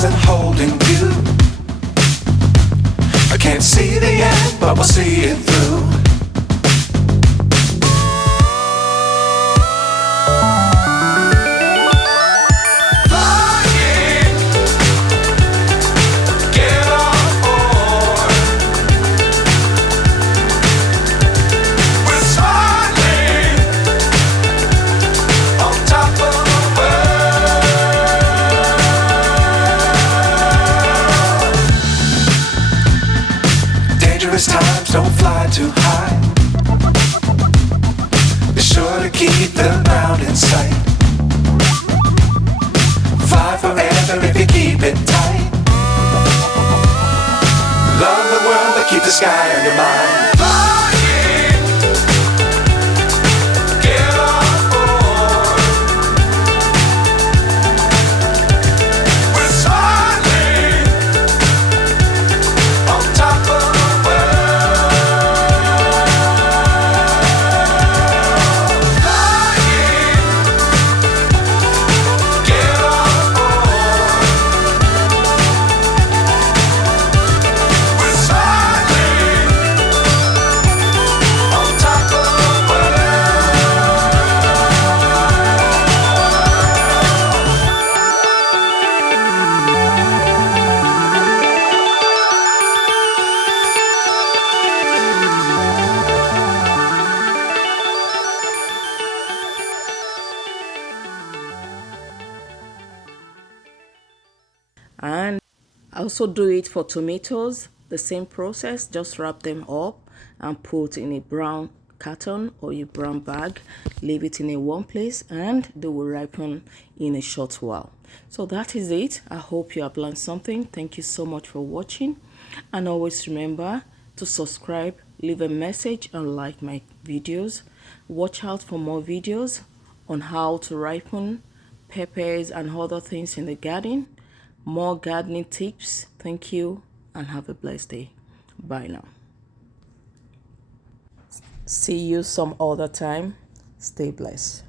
wasn't holding you. I can't see the end, but we'll see it through. Times don't fly too high. Be sure to keep the ground in sight. Fly forever if you keep it tight. Love the world but keep the sky on your mind. And I also do it for tomatoes, the same process. Just wrap them up and put in a brown carton or a brown bag, leave it in a warm place, and they will ripen in a short while. So that is it. I hope you have learned something. Thank you so much for watching, and always remember to subscribe, leave a message, and like my videos. Watch out for more videos on how to ripen peppers and other things in the garden. More gardening tips. Thank you and have a blessed day. Bye now. See you some other time. Stay blessed.